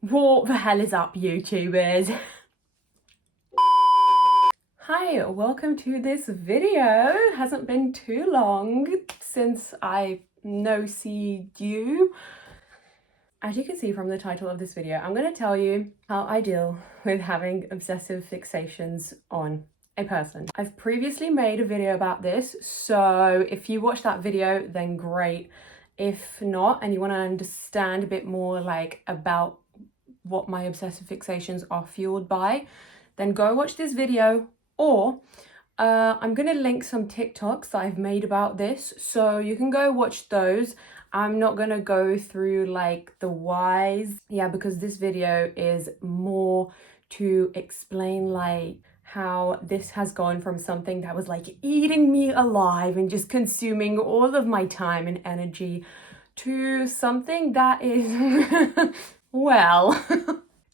What the hell is up, YouTubers? Hi, welcome to this video. It hasn't been too long since I no-seed you. As you can see from the title of this video, I'm going to tell you how I deal with having obsessive fixations on a person. I've previously made a video about this, so if you watched that video, then great. If not, and you want to understand a bit more like about what my obsessive fixations are fueled by, then go watch this video, or I'm gonna link some TikToks that I've made about this, so you can go watch those. I'm not gonna go through like the whys, because this video is more to explain like how this has gone from something that was like eating me alive and just consuming all of my time and energy to something that is well,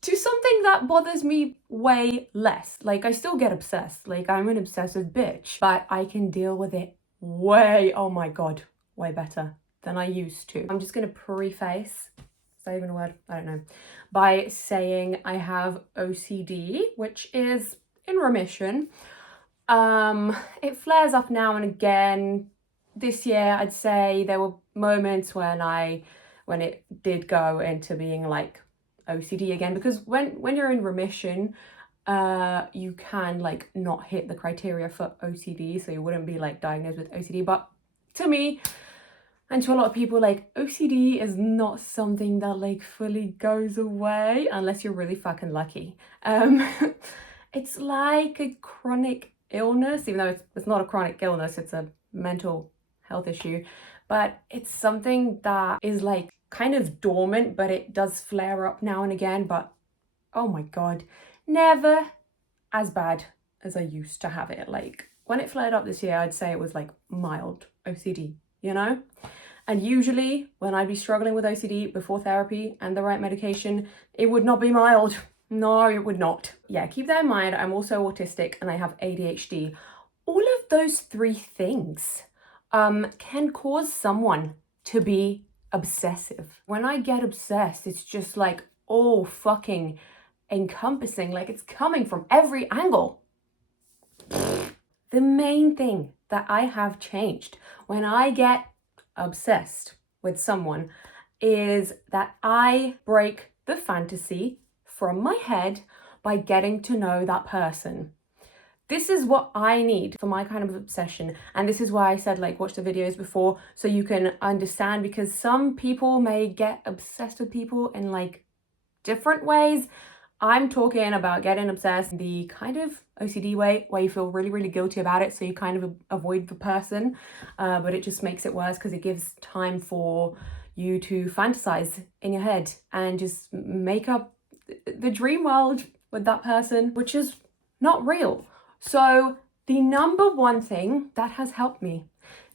to something that bothers me way less. Like, I still get obsessed. Like, I'm an obsessive bitch, but I can deal with it way, oh my God, way better than I used to. I'm just gonna preface, is that even a word? I don't know, by saying I have OCD, which is in remission. It flares up now and again. This year, I'd say there were moments when it did go into being like OCD again, because when you're in remission, you can like not hit the criteria for OCD, so you wouldn't be like diagnosed with OCD. But to me and to a lot of people, like, OCD is not something that like fully goes away unless you're really fucking lucky. It's like a chronic illness, even though it's not a chronic illness, it's a mental health issue, but it's something that is like kind of dormant, but it does flare up now and again. But oh my God, never as bad as I used to have it. Like, when it flared up this year, I'd say it was like mild OCD, you know? And usually when I'd be struggling with OCD before therapy and the right medication, it would not be mild. No, it would not. Yeah, keep that in mind. I'm also autistic and I have ADHD. All of those three things can cause someone to be obsessive. When I get obsessed, it's just like all fucking encompassing, like it's coming from every angle. The main thing that I have changed when I get obsessed with someone is that I break the fantasy from my head by getting to know that person. This is what I need for my kind of obsession. And this is why I said, like, watch the videos before so you can understand, because some people may get obsessed with people in like different ways. I'm talking about getting obsessed in the kind of OCD way where you feel really, really guilty about it. So you kind of avoid the person, but it just makes it worse because it gives time for you to fantasize in your head and just make up the dream world with that person, which is not real. So the number one thing that has helped me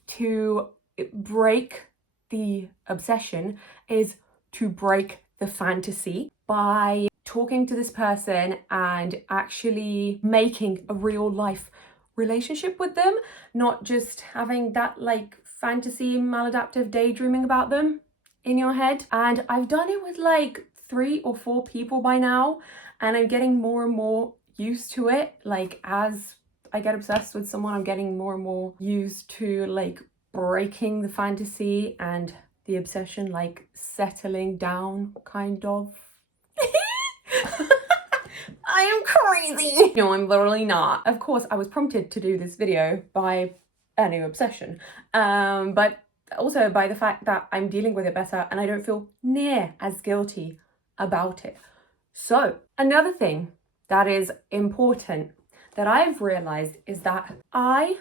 to break the obsession is to break the fantasy by talking to this person and actually making a real life relationship with them, not just having that like fantasy maladaptive daydreaming about them in your head. And I've done it with like 3 or 4 people by now, and I'm getting more and more used to it. Like, as I get obsessed with someone, I'm getting more and more used to like breaking the fantasy and the obsession like settling down, kind of. I am crazy. No, I'm literally not. Of course, I was prompted to do this video by a new obsession, but also by the fact that I'm dealing with it better and I don't feel near as guilty about it. So another thing that is important that I've realized is that I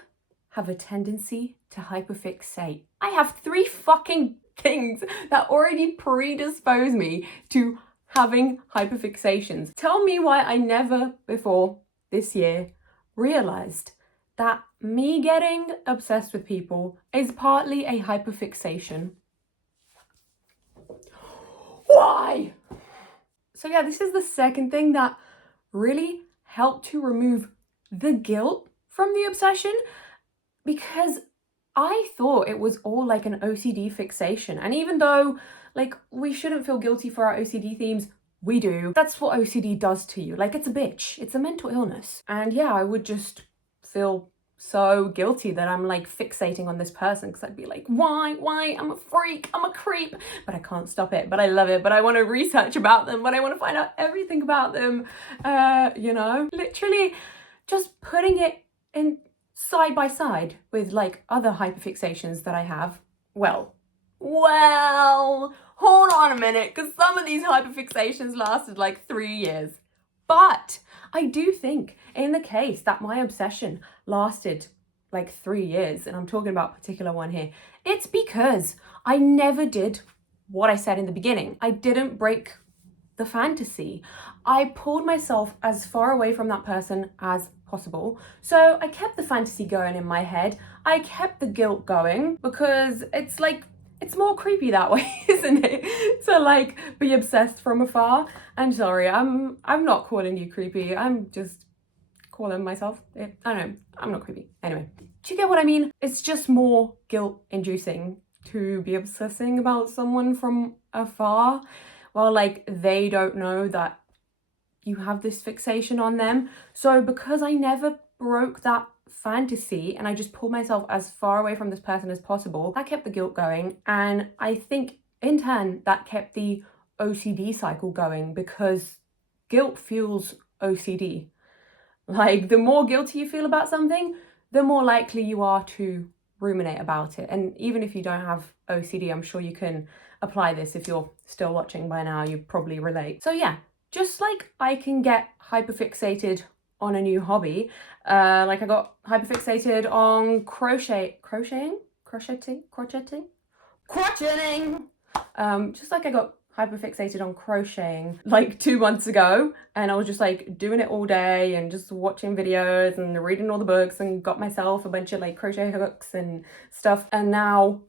have a tendency to hyperfixate. I have 3 fucking things that already predispose me to having hyperfixations. Tell me why I never before this year realized that me getting obsessed with people is partly a hyperfixation. Why? So yeah, this is the second thing that really helped to remove the guilt from the obsession, because I thought it was all like an OCD fixation. And even though like we shouldn't feel guilty for our OCD themes, we do. That's what OCD does to you. Like, it's a bitch. It's a mental illness. And yeah, I would just feel so guilty that I'm like fixating on this person, because I'd be like, why? I'm a freak, I'm a creep, but I can't stop it, but I love it, but I want to research about them, but I want to find out everything about them. You know, literally just putting it in side by side with like other hyperfixations that I have. Well, hold on a minute, because some of these hyperfixations lasted like 3 years. But I do think in the case that my obsession lasted like 3 years, and I'm talking about a particular one here, it's because I never did what I said in the beginning. I didn't break the fantasy. I pulled myself as far away from that person as possible. So I kept the fantasy going in my head. I kept the guilt going, because it's like, it's more creepy that way, isn't it? To like be obsessed from afar. And sorry, I'm not calling you creepy. I'm just calling myself it. I don't know, I'm not creepy. Anyway, do you get what I mean? It's just more guilt inducing to be obsessing about someone from afar, while like they don't know that you have this fixation on them. So because I never broke that fantasy and I just pulled myself as far away from this person as possible, that kept the guilt going. And I think in turn that kept the OCD cycle going, because guilt fuels OCD. Like, the more guilty you feel about something, the more likely you are to ruminate about it. And even if you don't have OCD, I'm sure you can apply this. If you're still watching by now, you probably relate. So yeah, just like I can get hyperfixated on a new hobby, like I got hyperfixated on crocheting. Just like I got hyperfixated on crocheting like 2 months ago, and I was just like doing it all day and just watching videos and reading all the books, and got myself a bunch of like crochet hooks and stuff. And now,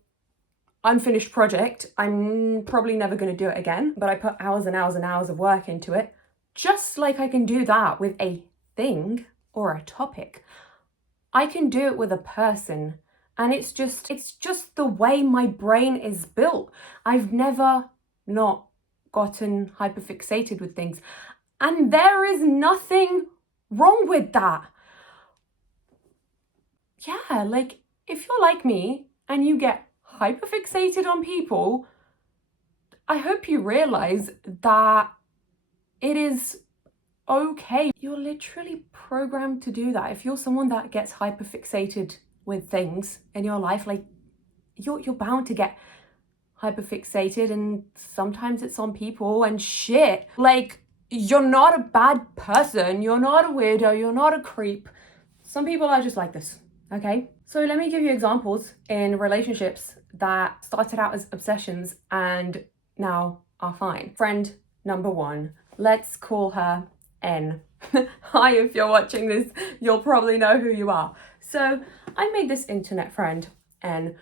unfinished project, I'm probably never going to do it again, but I put hours and hours and hours of work into it. Just like I can do that with a thing or a topic, I can do it with a person. And it's just the way my brain is built. I've never not gotten hyperfixated with things, and there is nothing wrong with that. Yeah, like, if you're like me and you get hyperfixated on people, I hope you realize that it is okay. You're literally programmed to do that. If you're someone that gets hyperfixated with things in your life, like, you're bound to get hyperfixated, and sometimes it's on people and shit. Like, you're not a bad person, you're not a weirdo, you're not a creep. Some people are just like this, okay? So let me give you examples in relationships that started out as obsessions and now are fine. Friend number 1, let's call her N. Hi, if you're watching this, you'll probably know who you are. So I made this internet friend, N,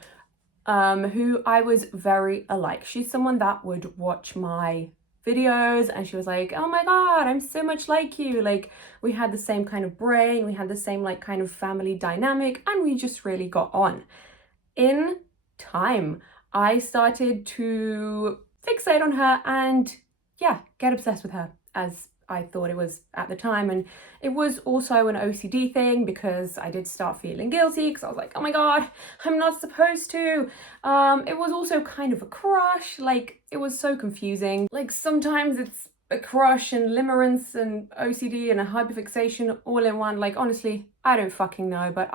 who I was very alike. She's someone that would watch my videos, and she was like, oh my god, I'm so much like you. Like, we had the same kind of brain, we had the same like kind of family dynamic, and we just really got on. In time, I started to fixate on her and yeah, get obsessed with her, as I thought it was at the time. And it was also an OCD thing, because I did start feeling guilty, because I was like, oh my god, I'm not supposed to. It was also kind of a crush. Like, it was so confusing. Like, sometimes it's a crush and limerence and OCD and a hyperfixation all in one. Like, honestly, I don't fucking know, but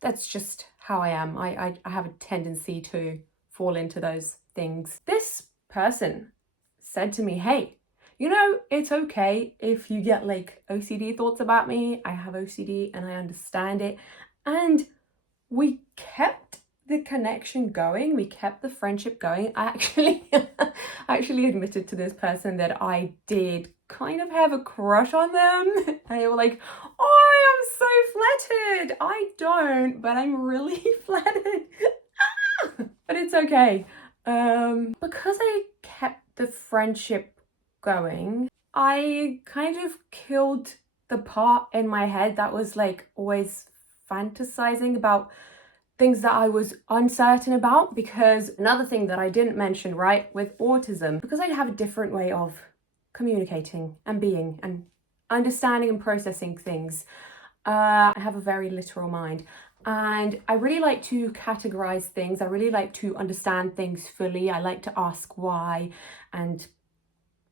that's just how I am. I have a tendency to fall into those things. This person said to me, hey, you know, it's okay if you get like OCD thoughts about me. I have OCD and I understand it. And we kept the connection going. We kept the friendship going. I actually admitted to this person that I did kind of have a crush on them. And they were like, oh, I'm so flattered. I don't, but I'm really flattered. But it's okay. Because I kept the friendship going, I kind of killed the part in my head that was like always fantasizing about things that I was uncertain about, because another thing that I didn't mention, right, with autism, because I have a different way of communicating and being and understanding and processing things. I have a very literal mind, and I really like to categorize things. I really like to understand things fully. I like to ask why and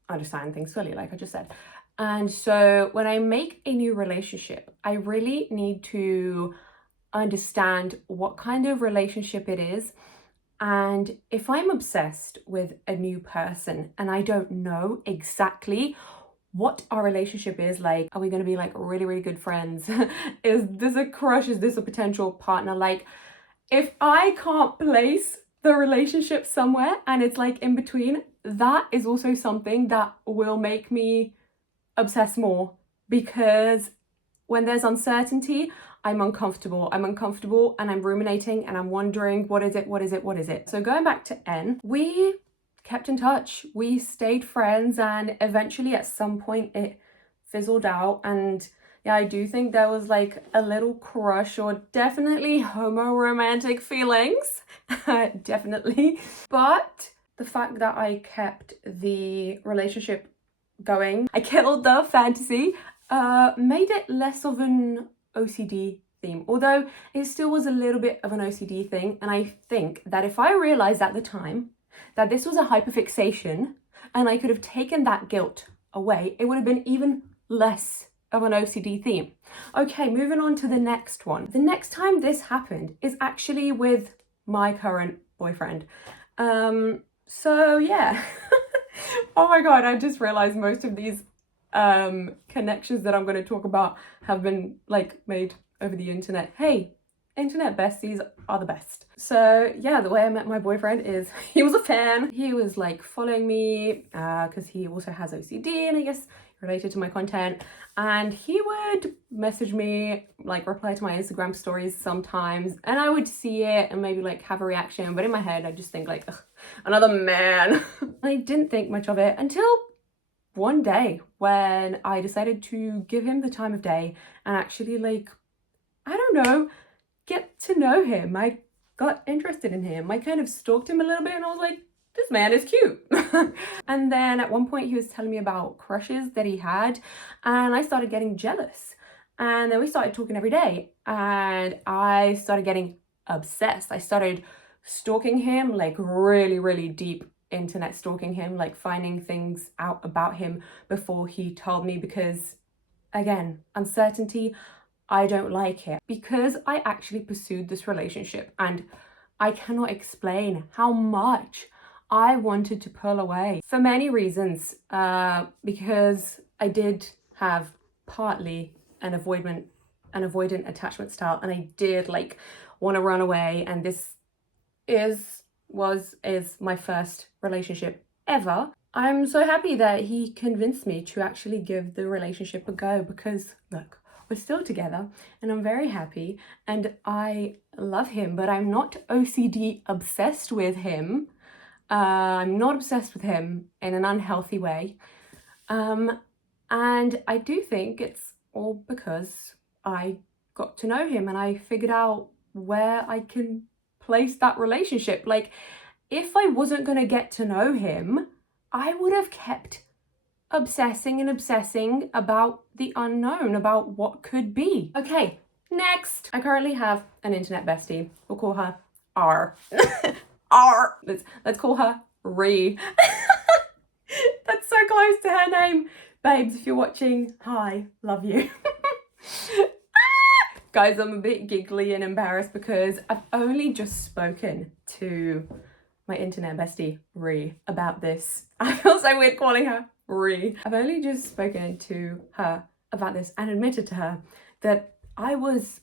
understand things fully, like I just said. And so when I make a new relationship, I really need to understand what kind of relationship it is. And if I'm obsessed with a new person and I don't know exactly what our relationship is, like, are we going to be like really, really good friends? Is this a crush? Is this a potential partner? Like, if I can't place the relationship somewhere and it's like in between, that is also something that will make me obsess more, because when there's uncertainty, I'm uncomfortable and I'm ruminating and I'm wondering, what is it? So going back to N, we kept in touch, we stayed friends, and eventually at some point it fizzled out. And yeah, I do think there was like a little crush or definitely homo-romantic feelings, definitely. But the fact that I kept the relationship going, I killed the fantasy, made it less of an OCD theme, although it still was a little bit of an OCD thing. And I think that if I realized at the time that this was a hyperfixation and I could have taken that guilt away, it would have been even less of an OCD theme. Okay, moving on to the next one. The next time this happened is actually with my current boyfriend. So yeah. Oh my god, I just realized most of these connections that I'm going to talk about have been like made over the internet. Hey, internet besties are the best. So yeah, the way I met my boyfriend is he was a fan. He was like following me because he also has OCD and I guess related to my content, and he would message me, like reply to my Instagram stories sometimes, and I would see it and maybe like have a reaction, but in my head I just think like, ugh, another man. I didn't think much of it until one day when I decided to give him the time of day and actually, like, I don't know, get to know him. I got interested in him. I kind of stalked him a little bit and I was like, this man is cute. And then at one point he was telling me about crushes that he had, and I started getting jealous. And then we started talking every day and I started getting obsessed. I started stalking him, like really, really deep internet stalking him, like finding things out about him before he told me, because again, uncertainty, I don't like it. Because I actually pursued this relationship and I cannot explain how much I wanted to pull away for many reasons, because I did have partly an avoidant attachment style, and I did like want to run away, and this is my first relationship ever. I'm so happy that he convinced me to actually give the relationship a go, because look, we're still together and I'm very happy and I love him, but I'm not OCD obsessed with him. I'm not obsessed with him in an unhealthy way. And I do think it's all because I got to know him and I figured out where I can place that relationship. Like, if I wasn't going to get to know him, I would have kept obsessing about the unknown, about what could be. Okay, next. I currently have an internet bestie. We'll call her R. R. Let's call her Ree. That's so close to her name. Babes, if you're watching, hi, love you. Guys, I'm a bit giggly and embarrassed because I've only just spoken to my internet bestie, Ree, about this. I feel so weird calling her Ree. I've only just spoken to her about this and admitted to her that I was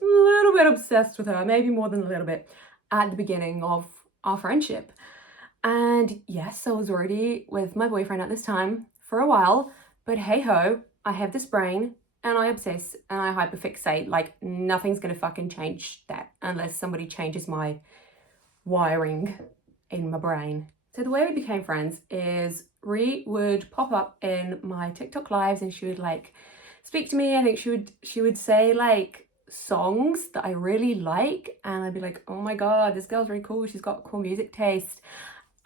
a little bit obsessed with her, maybe more than a little bit, at the beginning of our friendship. And yes, I was already with my boyfriend at this time for a while, but hey ho, I have this brain and I obsess and I hyperfixate. Like, nothing's gonna fucking change that unless somebody changes my wiring in my brain. So the way we became friends is Ree would pop up in my TikTok lives and she would like speak to me. I think she would say like songs that I really like, and I'd be like, oh my god, this girl's really cool, she's got cool music taste.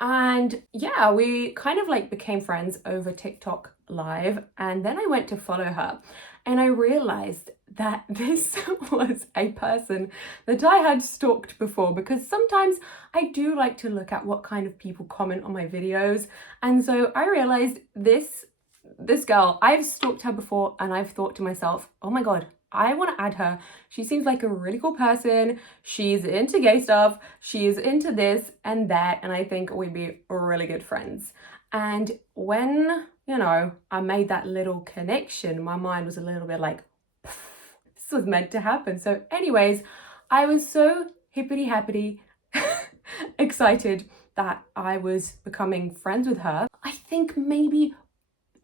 And yeah, we kind of like became friends over TikTok live, and then I went to follow her and I realized that this was a person that I had stalked before, because sometimes I do like to look at what kind of people comment on my videos. And so I realized this girl, I've stalked her before, and I've thought to myself, oh my god, I want to add her. She seems like a really cool person. She's into gay stuff. She's into this and that. And I think we'd be really good friends. And when, you know, I made that little connection, my mind was a little bit like, this was meant to happen. So anyways, I was so hippity happity excited that I was becoming friends with her. I think maybe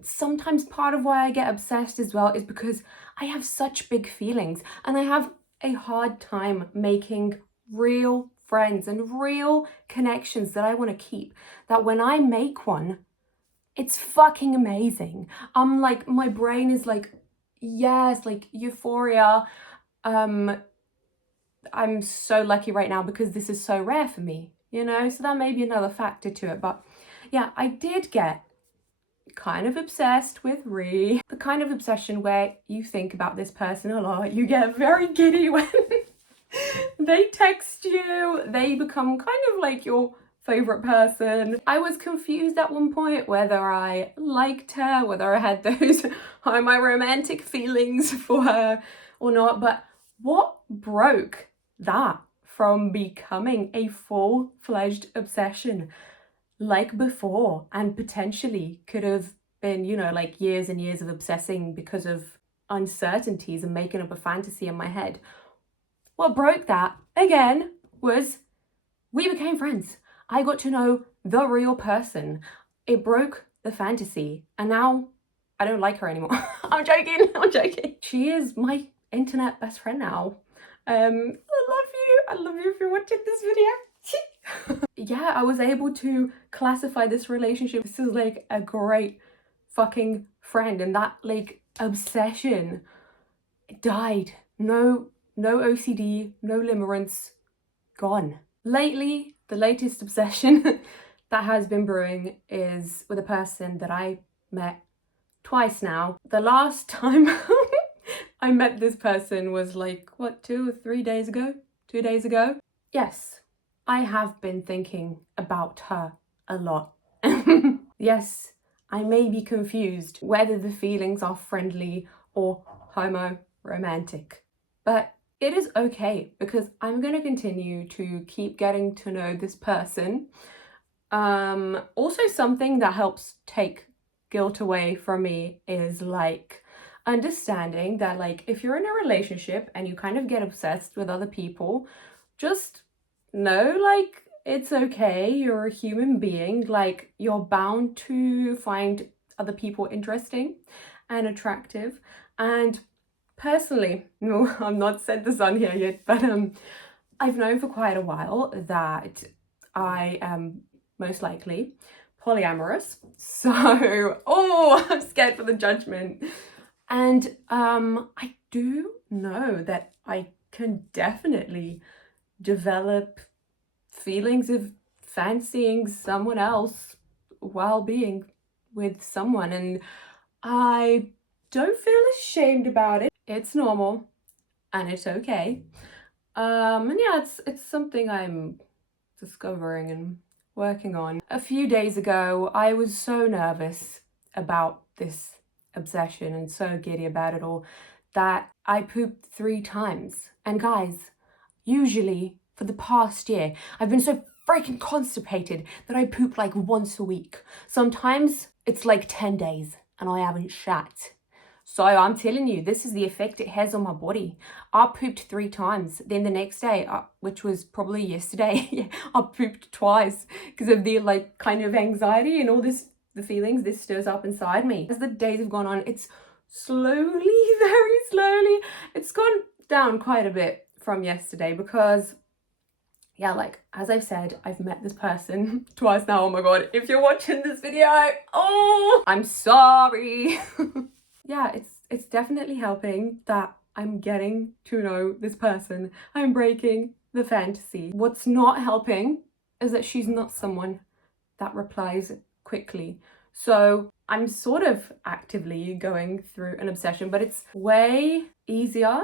sometimes part of why I get obsessed as well is because I have such big feelings, and I have a hard time making real friends and real connections that I want to keep. That when I make one, it's fucking amazing. I'm like, my brain is like, yes, like euphoria. I'm so lucky right now because this is so rare for me, you know? So that may be another factor to it. But yeah, I did get kind of obsessed with the kind of obsession where you think about this person a lot, you get very giddy when they text you, they become kind of like your favorite person. I was confused at one point whether I liked her, whether I had those my romantic feelings for her or not. But what broke that from becoming a full-fledged obsession like before, and potentially could have been, you know, like years and years of obsessing because of uncertainties and making up a fantasy in my head. What broke that, again, was we became friends. I got to know the real person. It broke the fantasy, and now I don't like her anymore. I'm joking. She is my internet best friend now. I love you if you're watching this video. Yeah, I was able to classify this relationship. This is like a great fucking friend, and that like obsession died. No OCD, no limerence, gone. Lately, the latest obsession that has been brewing is with a person that I met twice now. The last time I met this person was like, what, 2 or 3 days ago? 2 days ago? Yes, I have been thinking about her a lot. Yes, I may be confused whether the feelings are friendly or homo-romantic, but it is okay because I'm going to continue to keep getting to know this person. Also, something that helps take guilt away from me is like understanding that like if you're in a relationship and you kind of get obsessed with other people, just know like it's okay, you're a human being, like you're bound to find other people interesting and attractive. And personally, no, I'm not said this on here yet, but I've known for quite a while that I am most likely polyamorous. So, oh, I'm scared for the judgment. And I do know that I can definitely develop feelings of fancying someone else while being with someone, and I don't feel ashamed about it. It's normal and it's okay. And yeah, it's something I'm discovering and working on. A few days ago, I was so nervous about this obsession and so giddy about it all that I pooped 3 times. And guys, usually for the past year, I've been so freaking constipated that I poop like once a week. Sometimes it's like 10 days and I haven't shat. So I'm telling you, this is the effect it has on my body. I pooped 3 times. Then the next day, which was probably yesterday, I pooped twice because of the like kind of anxiety and all this, the feelings this stirs up inside me. As the days have gone on, it's slowly, very slowly, it's gone down quite a bit from yesterday because yeah, like as I've said, I've met this person twice now. Oh my god, if you're watching this video, oh, I'm sorry. Yeah, it's definitely helping that I'm getting to know this person. I'm breaking the fantasy. What's not helping is that she's not someone that replies quickly. So I'm sort of actively going through an obsession, but it's way easier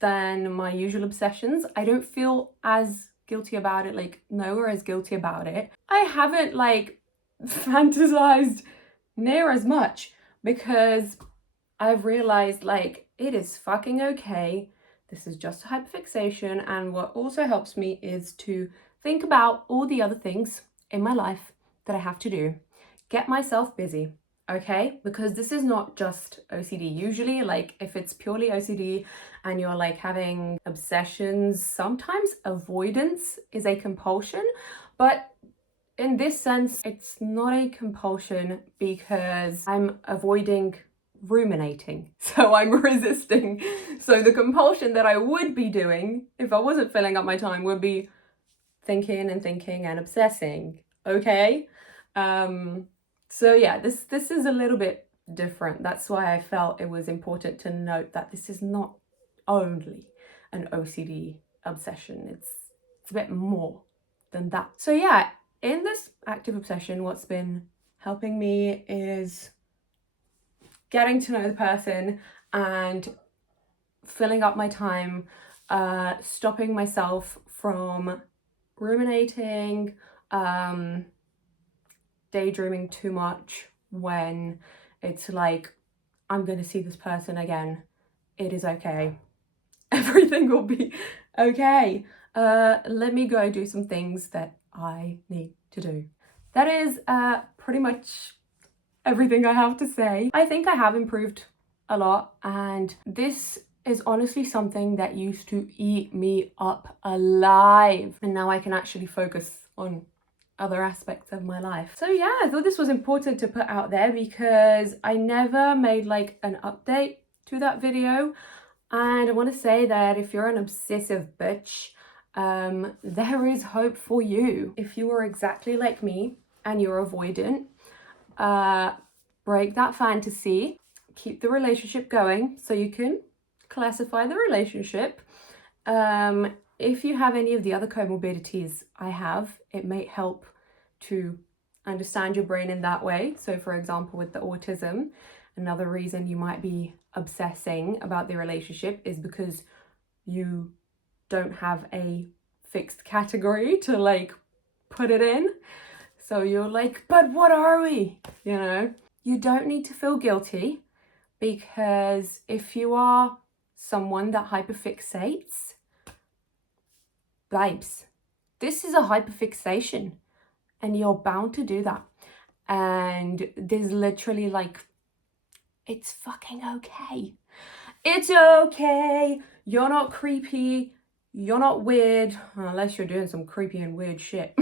than my usual obsessions. I don't feel as guilty about it, like nowhere as guilty about it. I haven't like fantasized near as much because I've realized like it is fucking okay. This is just a hyperfixation, and what also helps me is to think about all the other things in my life that I have to do. Get myself busy, okay? Because this is not just OCD. Usually, like if it's purely OCD and you're like having obsessions, sometimes avoidance is a compulsion, but in this sense, it's not a compulsion because I'm avoiding ruminating. So I'm resisting. So the compulsion that I would be doing if I wasn't filling up my time would be thinking and obsessing. Okay? So yeah, this is a little bit different. That's why I felt it was important to note that this is not only an OCD obsession. It's a bit more than that. So yeah, in this active obsession, what's been helping me is getting to know the person and filling up my time, stopping myself from ruminating, daydreaming too much when it's like, I'm going to see this person again. It is okay. Everything will be okay. Let me go do some things that I need to do. That is pretty much everything I have to say. I think I have improved a lot, and this is honestly something that used to eat me up alive, and now I can actually focus on other aspects of my life. So yeah, I thought this was important to put out there because I never made like an update to that video, and I want to say that if you're an obsessive bitch, there is hope for you. If you are exactly like me and you're avoidant, break that fantasy, keep the relationship going so you can classify the relationship. If you have any of the other comorbidities I have, it may help to understand your brain in that way. So for example, with the autism, another reason you might be obsessing about the relationship is because you don't have a fixed category to like put it in. So you're like, but what are we? You know, you don't need to feel guilty, because if you are someone that hyperfixates, babes, this is a hyperfixation and you're bound to do that. And there's literally like, it's fucking okay. It's okay. You're not creepy. You're not weird, unless you're doing some creepy and weird shit.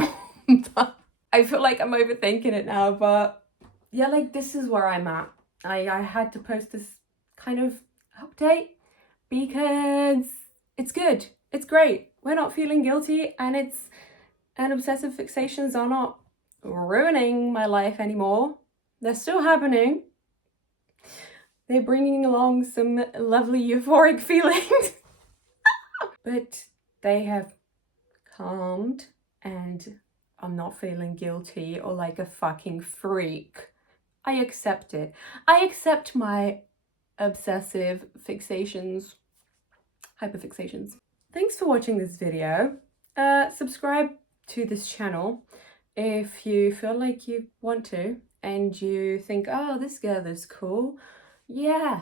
I feel like I'm overthinking it now, but yeah, like this is where I'm at. I had to post this kind of update because it's good. It's great. We're not feeling guilty, and obsessive fixations are not ruining my life anymore. They're still happening. They're bringing along some lovely euphoric feelings. But they have calmed, and I'm not feeling guilty or like a fucking freak. I accept it. I accept my obsessive fixations, hyperfixations. Thanks for watching this video. Subscribe to this channel if you feel like you want to and you think, oh, this girl is cool. Yeah.